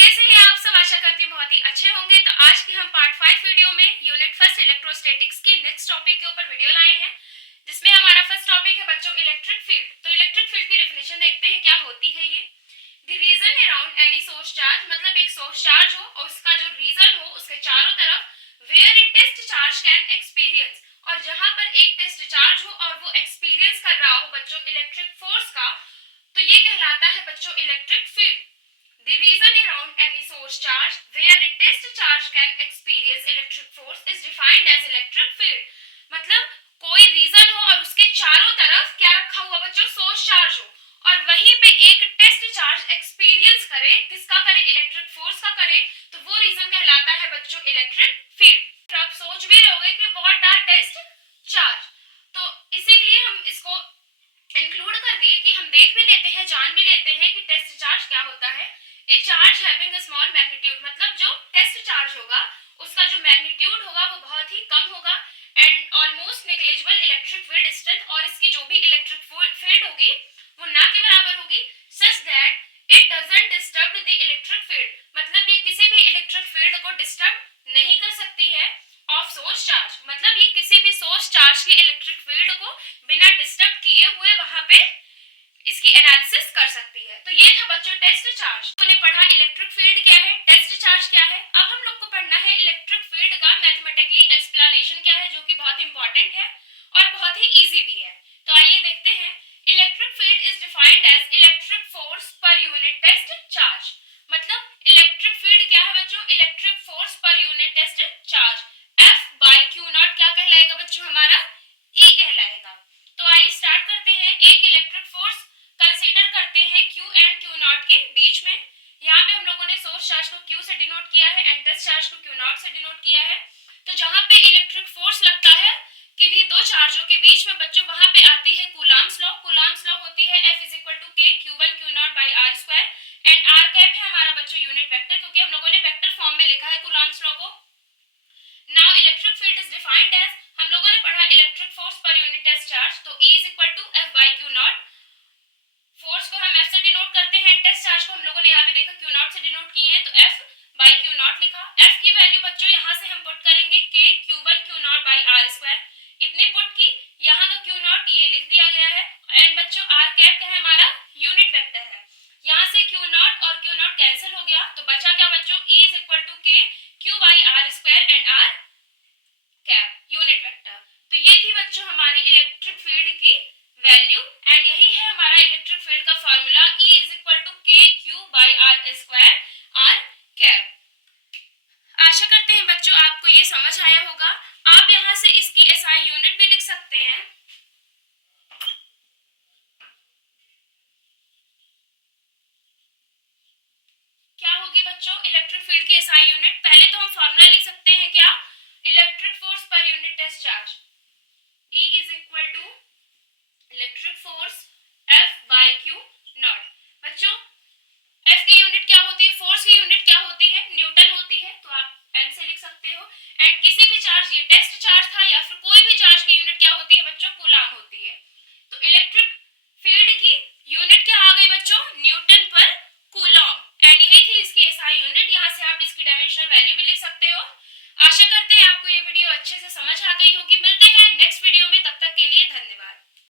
कैसे हैं आप सब? आशा करती हूँ बहुत ही अच्छे होंगे। तो आज की हम पार्ट 5 वीडियो में यूनिट फर्स्ट इलेक्ट्रोस्टैटिक्स के नेक्स्ट टॉपिक के ऊपर वीडियो लाए हैं, जिसमें हमारा फर्स्ट टॉपिक है बच्चों इलेक्ट्रिक फील्ड। तो इलेक्ट्रिक फील्ड की डेफिनेशन देखते हैं क्या होती है ये। The region around any source charge, मतलब एक सोर्स चार्ज हो और उसका जो रीजन हो उसके चारों तरफ where a test charge can experience, और जहां पर एक टेस्ट चार्ज हो और वो एक्सपीरियंस कर रहा हो बच्चों इलेक्ट्रिक फोर्स का, तो ये कहलाता है बच्चों electric field. The reason around any source charge where a test charge can experience electric force is defined as electric field। मतलब कोई रीजन हो और उसके चारों तरफ क्या रखा हुआ बच्चों, सोर्स चार्ज हो, और वहीं पे एक टेस्ट चार्ज एक्सपीरियंस करे, किसका करे, इलेक्ट्रिक फोर्स का करे, तो वो रीजन कहलाता है बच्चों इलेक्ट्रिक फील्ड। तो आप सोच भी रहोगे कि व्हाट आर टेस्ट चार्ज, तो इसीलिए हम इसको इंक्लूड कर दिए कि हम देख भी लेते हैं, जान भी लेते हैं कि टेस्ट चार्ज क्या होता है। ए charge having a small magnitude, मतलब जो टेस्ट चार्ज होगा उसका जो मैग्नीट्यूड होगा वो बहुत ही कम होगा, and almost negligible electric field strength, और इसकी जो भी इलेक्ट्रिक फील्ड होगी वो ना के बराबर होगी, such that it doesn't disturb the electric field, मतलब ये किसी भी इलेक्ट्रिक फील्ड को डिस्टर्ब नहीं कर सकती है ऑफ सोर्स चार्ज, मतलब ये किसी भी सोर्स चार्ज की इलेक्ट्रिक फील्ड को बिना डिस्टर्ब किए हुए वहां पे इसकी एनालिसिस कर सकती है। तो ये था बच्चों टेस्ट चार्ज। हमने पढ़ा इलेक्ट्रिक फील्ड क्या है, टेस्ट चार्ज क्या है। अब हम लोग को पढ़ना है इलेक्ट्रिक फील्ड का मैथमेटिकली एक्सप्लेनेशन क्या है, जो कि बहुत इंपॉर्टेंट है और बहुत ही इजी भी है। तो आइए देखते हैं। Electric field is defined as electric force per unit test charge, मतलब इलेक्ट्रिक फील्ड क्या है बच्चों, electric force per unit test charge. F by Q nought क्या कहलाएगा बच्चों, हमारा E कहलाएगा। तो आइए स्टार्ट करते हैं। एक इलेक्ट्रिक फोर्स कंसीडर करते हैं Q एंड Q नॉट के बीच में। यहाँ पे हम लोगों ने सोर्स चार्ज को Q से डिनोट किया है एंड टेस्ट चार्ज को Q नॉट से डिनोट किया है। तो जहाँ पे इलेक्ट्रिक फोर्स लगता है किन्हीं दो चार्जों के बीच में बच्चों, वहां पे आती है कूलॉम्स लॉ। कूलॉम्स लॉ होती है F is equal to K Q1 Q nought by R square, and R cap है हमारा बच्चों यूनिट वेक्टर, क्योंकि हम लोगों ने वेक्टर फॉर्म में लिखा है कूलॉम्स लॉ को। Now electric field is defined as, हम लोगों ने पढ़ा electric force per unit test charge, तो E is equal to F by Q nought. Force को हम F से डिनोट करते हैं, टेस्ट चार्ज को हम लोगों ने यहाँ पे देखा Q नॉट से डिनोट किए हैं, तो F बाई Q नॉट लिखा। F की वैल्यू बच्चों यहाँ से हम पुट करेंगे K Q1 Q nought by R square, इतनी पुट की, यहाँ का Q नॉट ये लिख दिया गया है, एंड बच्चों R कैप क्या है, हमारा यूनिट वेक्टर है। यहाँ से Q नॉट और Q नॉट कैंसिल हो गया, तो बचा क्या बच्चों, E is equal to K Q by R square and R cap unit vector. तो ये थी बच्चों हमारी इलेक्ट्रिक फील्ड की वैल्यू, एंड यही है हमारा इलेक्ट्रिक फील्ड का formula, E is equal to K Q by R square R cap. आशा करते हैं बच्चों आपको ये समझ आया होगा। आप यहाँ से इसकी SI यूनिट भी लिख सकते हैं। क्या होगी बच्चों इलेक्ट्रिक फील्ड की SI यूनिट? पहले तो हम फॉर्मूला लिख सकते हैं क्या, electric force per unit test charge, E is equal to electric force F by Q nought. बच्चों F की यूनिट क्या होती है, फोर्स की यूनिट क्या होती है, न्यूटन होती है, तो आप N से लिख सकते हो। एंड किसी भी चार्ज, ये टेस्ट चार्ज था या फिर कोई भी चार्ज की यूनिट क्या होती है बच्चों, कूलॉम होती है। तो इलेक्ट्रिक फील्ड की यूनिट क्या आ गई बच्चों, न्यूटन पर कूलॉम, एंड यही थी इसकी SI यूनिट। यहाँ से आप इसकी डायमेंशनल वैल्यू भी लिख सकते हो। आशा करते हैं आपको ये वीडियो अच्छे से समझ आ गई होगी।